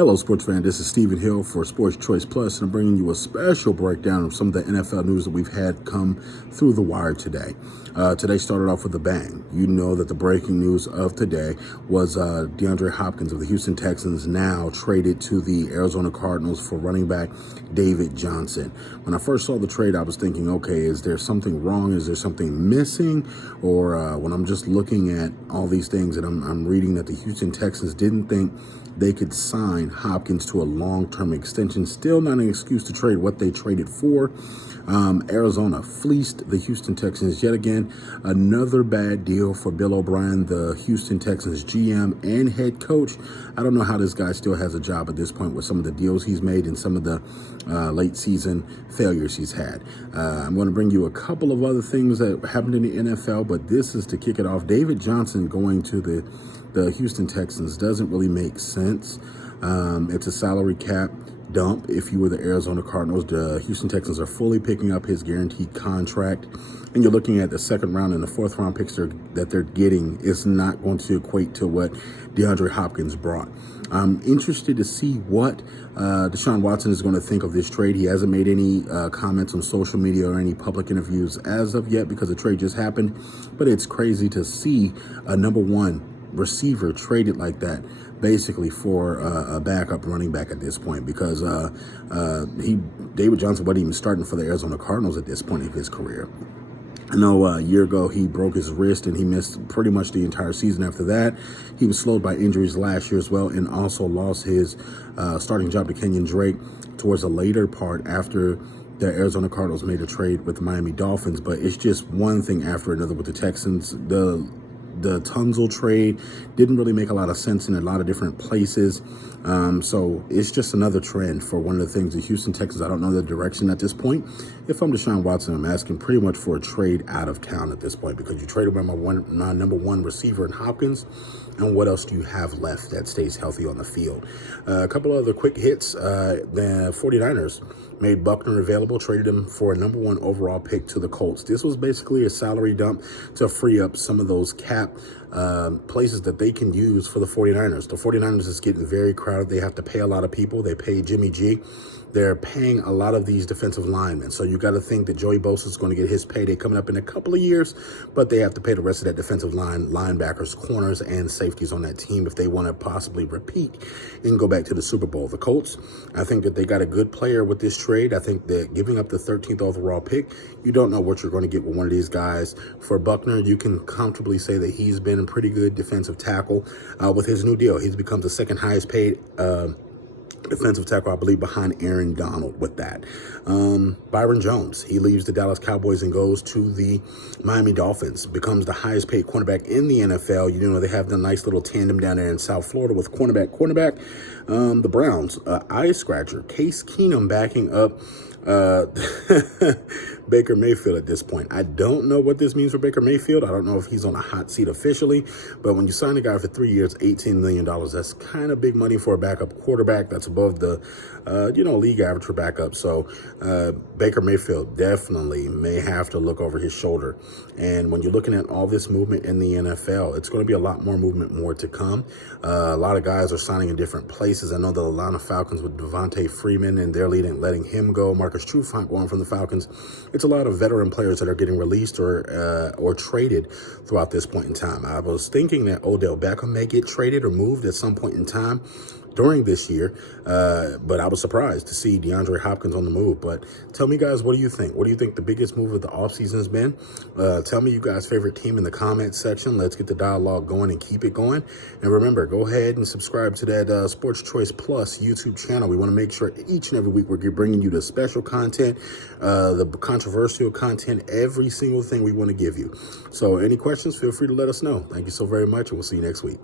Hello, sports fan. This is Stephen Hill for Sports Choice Plus, and I'm bringing you a special breakdown of some of the NFL news that we've had come through the wire today. Today started off with a bang. You know that the breaking news of today was DeAndre Hopkins of the Houston Texans now traded to the Arizona Cardinals for running back David Johnson. When I first saw the trade, I was thinking, okay, is there something wrong? Is there something missing? Or when I'm just looking at all these things and I'm reading that the Houston Texans didn't think they could sign Hopkins to a long-term extension. Still not an excuse to trade what they traded for. Arizona fleeced the Houston Texans yet again. Another bad deal for Bill O'Brien, the Houston Texans GM and head coach. I don't know how this guy still has a job at this point with some of the deals he's made and some of the late season failures he's had. I'm going to bring you a couple of other things that happened in the NFL, but this is to kick it off. David Johnson going to the Houston Texans doesn't really make sense. It's a salary cap dump. If you were the Arizona Cardinals, the Houston Texans are fully picking up his guaranteed contract, and you're looking at the second round and the fourth round picks that they're getting is not going to equate to what DeAndre Hopkins brought. I'm interested to see what Deshaun Watson is going to think of this trade. He hasn't made any comments on social media or any public interviews as of yet because the trade just happened, but it's crazy to see a number one receiver traded like that basically for a backup running back at this point, because David Johnson wasn't even starting for the Arizona Cardinals at this point of his career. I know a year ago he broke his wrist and he missed pretty much the entire season after that. He was slowed by injuries last year as well, and also lost his starting job to Kenyon Drake towards the later part after the Arizona Cardinals made a trade with the Miami Dolphins. But it's just one thing after another with the Texans. The Tunzel trade didn't really make a lot of sense in a lot of different places. So it's just another trend for one of the things the Houston Texans. I don't know the direction at this point. If I'm Deshaun Watson, I'm asking pretty much for a trade out of town at this point, because you traded away my number one receiver in Hopkins. And what else do you have left that stays healthy on the field? A couple other quick hits. The 49ers made Buckner available, traded him for a number one overall pick to the Colts. This was basically a salary dump to free up some of those cap places that they can use for the 49ers. The 49ers is getting very crowded. They have to pay a lot of people. They pay Jimmy G. They're paying a lot of these defensive linemen. So you got to think that Joey Bosa is going to get his payday coming up in a couple of years, but they have to pay the rest of that defensive line, linebackers, corners, and safeties on that team if they want to possibly repeat and go back to the Super Bowl. The Colts, I think that they got a good player with this trade. I think that giving up the 13th overall pick, you don't know what you're going to get with one of these guys. For Buckner, you can comfortably say that he's been a pretty good defensive tackle with his new deal. He's become the second highest paid defensive tackle, I believe, behind Aaron Donald with that. Byron Jones, he leaves the Dallas Cowboys and goes to the Miami Dolphins, becomes the highest paid cornerback in the NFL. You know, they have the nice little tandem down there in South Florida with cornerback. The Browns, eye scratcher, Case Keenum backing up Baker Mayfield at this point. I don't know what this means for Baker Mayfield. I don't know if he's on a hot seat officially, but when you sign a guy for 3 years, $18 million, that's kind of big money for a backup quarterback. That's above the, league average for backup. So Baker Mayfield definitely may have to look over his shoulder. And when you're looking at all this movement in the NFL, it's going to be a lot more movement, more to come. A lot of guys are signing in different places. I know the Atlanta Falcons with Devontae Freeman, and they're letting him go. Marcus Trufant going from the Falcons. It's a lot of veteran players that are getting released or traded throughout this point in time. I was thinking that Odell Beckham may get traded or moved at some point in time during this year, but I was surprised to see DeAndre Hopkins on the move. But tell me, guys, what do you think? What do you think the biggest move of the offseason has been? Tell me you guys' favorite team in the comments section. Let's get the dialogue going and keep it going. And remember, go ahead and subscribe to that Sports Choice Plus YouTube channel. We want to make sure each and every week we're bringing you the special content, the controversial content, every single thing we want to give you. So any questions, feel free to let us know. Thank you so very much, and we'll see you next week.